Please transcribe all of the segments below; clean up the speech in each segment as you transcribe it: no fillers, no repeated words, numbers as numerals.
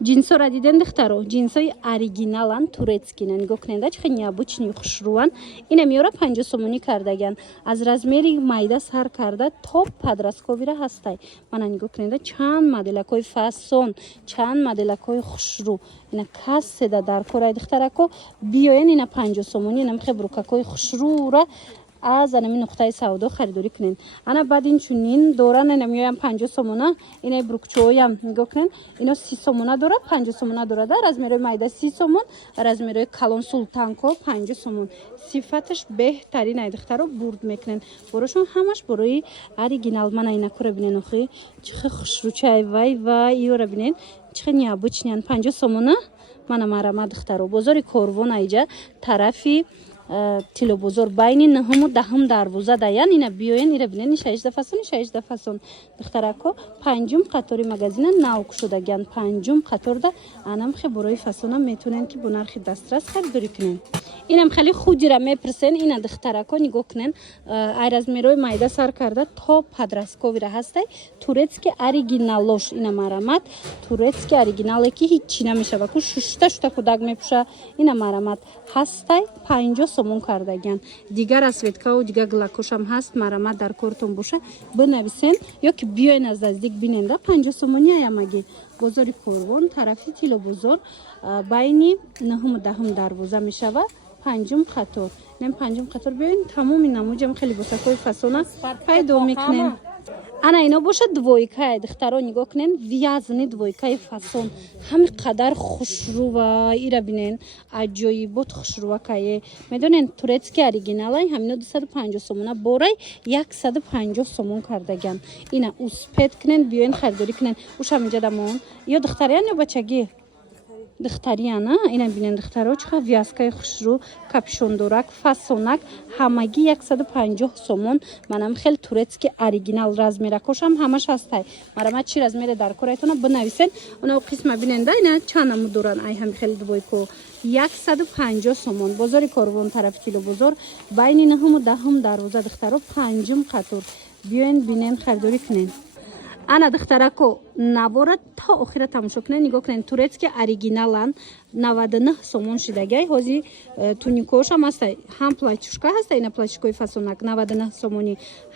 Джинсора диден духтаро, джинсои оригиналан турецкинан. Нигоҳ кунед чӣ необычни хушрӯан. Ина меёра 50 сомонӣ кардаган. Аз размери майда сар карда то подростковира ҳастай. Мана нигоҳ кунед чанд моделакои фасон, чанд моделакои хушрӯ. Ина касседа дар кораи духтарако биёен ина 50 сомонӣ ина мехе брукакои хушрӯра аз анами нуқтаи савдо харидорӣ кунен. Ана баъд инчунин доран ина меоям 50 сомона. Ина брукчоям нигоҳ кунен. Ино 30 сомона дорад, 50 сомона дорад. Размерои майда 30 сомон, размерои калон султанко 50 сомон. Сифаташ беҳтарин ай духтаро бурд мекунен. Борошон ҳамаш борои оригинал. Мана ина кура бинен охи. Чихе хушрӯчай вай иёра бинен. Чихе необычнян 50 сомона. Мана марама духтаро. Бозори Корвон айҷа тарафи тилобозор байни 9-10 дарвоза даян ина биёен ира бинен 16 фасон духтарако панҷум қатори магазина нав кушодаган панҷум қаторда анам хе борои фасона метонен ки бо нархи дастрас харидорӣ кунен. Инам хели худира мепрсен ина духтарако нигоҳ кунен ай размерои майда сар карда то подростковира ҳастай турецки оригиналош ина марамат турецки оригинале ки ҳичи намешава ку шушта кудак мепуша ина марамат ҳастай 50 сомон кардаган. Дигар расветкаву дигар глакошам ҳаст. Марамат дар кортон боша бинависен ё ки биёен аз наздик бинен да 50 сомони аямаги. Бозори Корвон тарафи тилобозор байни 9-10 дарвоза мешава панҷум қатор. Нем панҷум қатор биёен тамоми намуҷам хеле босакои фасона пайдо мекунем. Ана ино боша двойка духтаро нигоҳ кунен вязни двойкаи фасон ҳами қадар хушрӯва ира бинен аҷоибот хушрӯвакае медонен турецки оригиналай ҳамино 250 сомона борай 150 сомон кардаган. Ина успет кунен биёен харидорӣ кунен уш ҳаминҷа дамон ё духтариян ё бачагӣ духтарияна ина бинен духтаро чиха вязкаи хушрӯ капшондорак фасонак ҳамаги 150 сомон. Манам хел турецки оригинал размеракошам ҳамаш ҳастай. Марамат чи размере дар корайтона бинависен оно қисма бинен да ина чанаму доран ай ҳами хел двойко 150 сомон. Бозори Корвон тарафи тилобозор байни 9-10 дарвоза духтаро панҷум қатор биёен бинен харидорӣ кунен. Ана духтарако навора та охира тамошо кунен нигоҳ кунен турецки оригиналан 99 сомон шидагай ҳози туникошам ҳастай ҳам платюшка ҳастай ина платюшкои фасонак 99 сомонӣ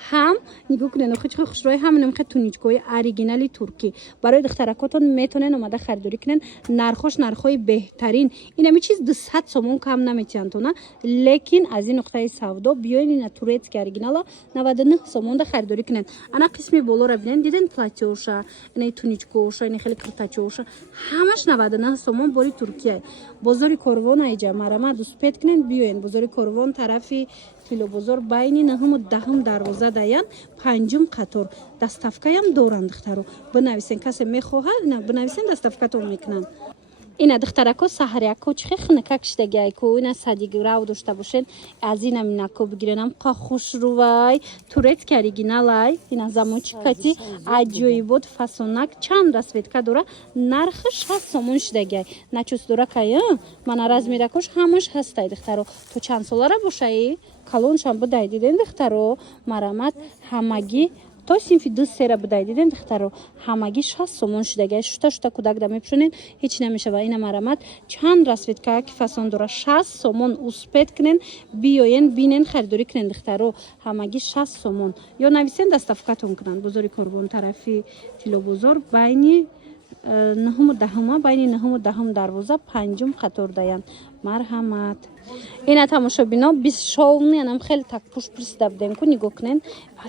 ҳам нигоҳ кунен охи чихе хушрӯи ҳамин хе туникои оригинали туркӣ барои духтаракотон метонен омада харидорӣ кунен нархош нархои беҳтарин инами чиз 200 сомон кам наметиҳанд тона лекин аз ин нуқтаи савдо биёен ина турецки оригинала 99 сомонда харидорӣ кунен. Ана қисми болора бинен диден платёша ина туничкоша ина хеле куртачоша ҳамаш 99 сомон бори туркия. Бозори Корвон айҷа марамат успет кунен биёен бозори Корвон тарафи тилобозор байни 9-10 дарвоза даян панҷум қатор даставкаям доранд духтаро бинависен касе мехоҳад ина бинависен даставкатон мекунанд. Ина духтарако саҳаряко чихе хинакак шидагайко ина садиграв дошта бошен аз ина минако бигиренам қа хушрӯвай турецки оригиналай ина замочкати аҷоибот фасонак чанд расветка дора нархи 60 сомон шидагай начус дора кая мана размеракош ҳамаш ҳастай духтаро то чанд солара бошаи калоншам бидай диден духтаро марамат ҳамаги то синфи 2 сера бидай диден духтаро ҳамаги 60 сомон шидагай шута кудак да мепушонен ҳеч намешава ина марамат чанд расветка ки фасон дора 60 сомон успет кунен биёен бинен харидорӣ кунен духтаро ҳамаги 60 сомон ё нависен даставкатон кунанд. Бозори Корвон тарафи тилобозор байни 9-10 байни 9-10 дарвоза панҷум қатор даян марҳамат. Ина тамошобино бисшовни анам хеле такпуш присида будем ку нигоҳ кунен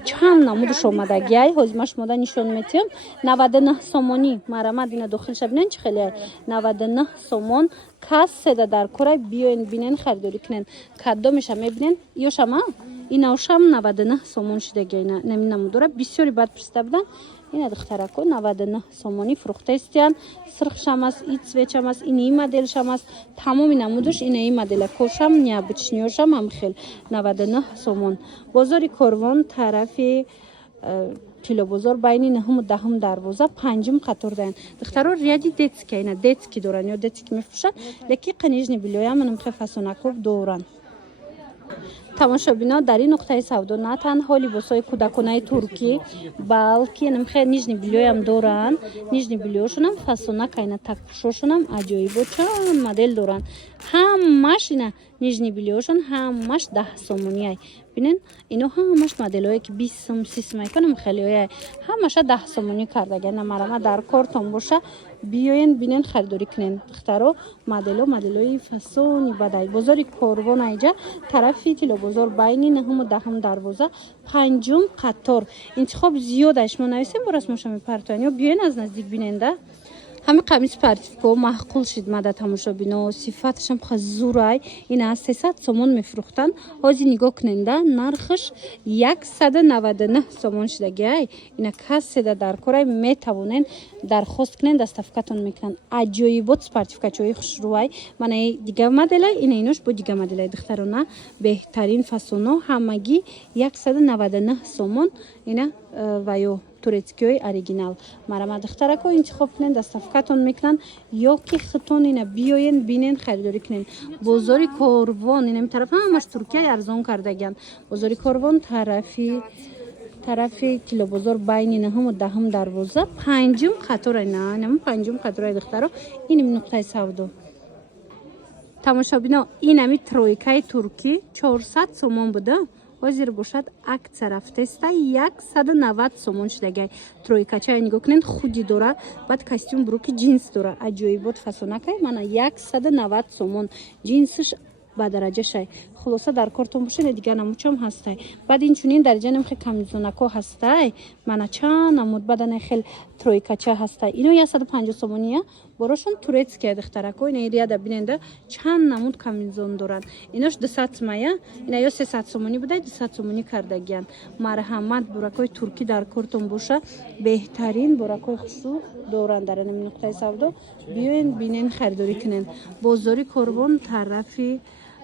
чанд намудуш омадагиай ҳозима шумода нишон метиҳам 99 сомонӣ марамат ина дохилша бинен чи хеле 99 сомон касседа дар корай биёен бинен харидорӣ кунен кадомеша мебинен ёшама инаошам 99 сомон шидагиай ина нами намудора бисёри бад присида будан. Ина духтарако 99 сомонӣ фурухтаистиян сирхшам аст и цветшам аст ини моделшам аст тамоми намудуш ина и моделакошам необычниёшам ҳам хел 99 сомон. Бозори Корвон тарафи тилобозор байни 9-10 дарвоза панҷум қатор даян духтаро ряди детския ина детски доран ё детски мефурӯшанд леки қанижни билёям ин хе фасонакоб доран. тамошобино дар ин нуқтаи савдо на танҳо либосҳои кӯдаконаи туркӣ балки намхе нижни билёям доранд. Нижни билёшонам фасонакайна такпушошонам аҷоибо чанд модел доранд. Ҳамаш ина нижни билёшон ҳамаш 10 сомонияй. Бинен ино ҳамаш моделҳое ки 20 сом 30 сом айканам хелиояй. Ҳамаша 10 сомонӣ кардаgan намарама дар кортон боша биёен бинен харидорӣ кунен. Духтаро моделҳои фасони бадай. Бозори Корвон айҷа тарафи Тилобозор байни 9-10 дарвоза 5 қатор. Интихоб зиёдаш мо нависем бо расмошами партоян ё биёен аз наздик биненда. ҳамин қамиси партивко маъқул шид мада тамошобино сифаташам хазурай ина 300 сомон мефурӯхтанд. ҳозир нигоҳ куненда нархаш 199 сомон шидагиай. ина каседа дар корай метавонен дархост кунен доставкатон мекунанд. аҷоибот партивкачои хушрӯай мана дига моделай ина инош бо дига моделай духтарона беҳтарин фасоно ҳамагӣ 199 сомон ина ва ё турецкиёи оригинал марама духтарако интихоб кунен доставкатон мекунанд ё ки хитон ина биёен бинен харидорӣ кунен. бозори Корвон ина тараф ҳамаш туркияи арзон кардаgan. бозори Корвон тарафи Тилобозор байни 9-10 дарвоза 5 қатор ина 5 қатор духтаро ин нуқтаи савдо тамошобино инами тройкаи туркӣ 400 сомон буда. ҳозир бошад акция рафтеста 190 сомон шидагай. Тройкача нигоҳ кунен худи дора баъд костюм бруки джинс дора аҷоибот фасонакай мана 190 сомон джинсаш ба дараҷашай. хулоса дар кортон бошед дига намучам ҳастай. баъд инчунин дараҷа намхе камизонако ҳастай мана чанд намуд бадане хел тройкача ҳастай. ино 150 сомония борошон турецкия духтарако ина рияда биненда чанд намуд камизон доранд. инош 200 сомая ина ё 300 сомонӣ будай 200 сомонӣ кардаgan. марҳамат буракои туркӣ дар кортон боша беҳтарин буракои хушрӯ доранд дар ин нуқтаи савдо биёен бинен харидорӣ кунен. бозори Корвон тарафи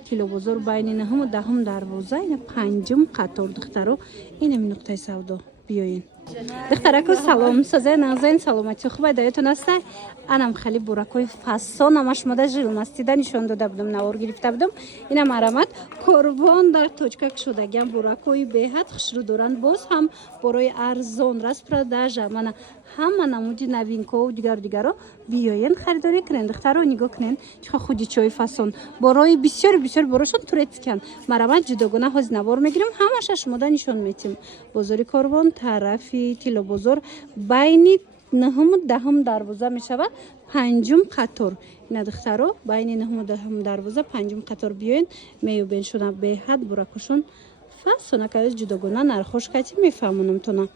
Тилобозор байни 9-10 дарвоза ина 5 қатор духтаро ин нуқтаи савдо биёен. духтарако салом соза назайн саломати хубай даретон астай. анам хали буракои фасонамаш мода жилмастида нишон дода будам навор гирифта будам. ина марамат Корвон дар точка шудаган буракои беҳад хушрӯ доранд. боз ҳам борои арзон распродажа мана ҳама намуди новинкаҳо дигаро биёен харидорӣ кунен. духтаро нигоҳ кунен чихо худи чои фасон борои бисёр борошон турецкиан марамат ҷудогона ҳозир навор мегирем ҳамаша шумода нишон метим. бозори Корвон тарафи Тилобозор байни 9-10 дарвоза мешавад 5 қатор. ина духтаро байни 9-10 дарвоза 5 қатор биёен меёбен шуда беҳад буракошон фасонакаи ҷудогона нархош кати мефаҳмонам тона.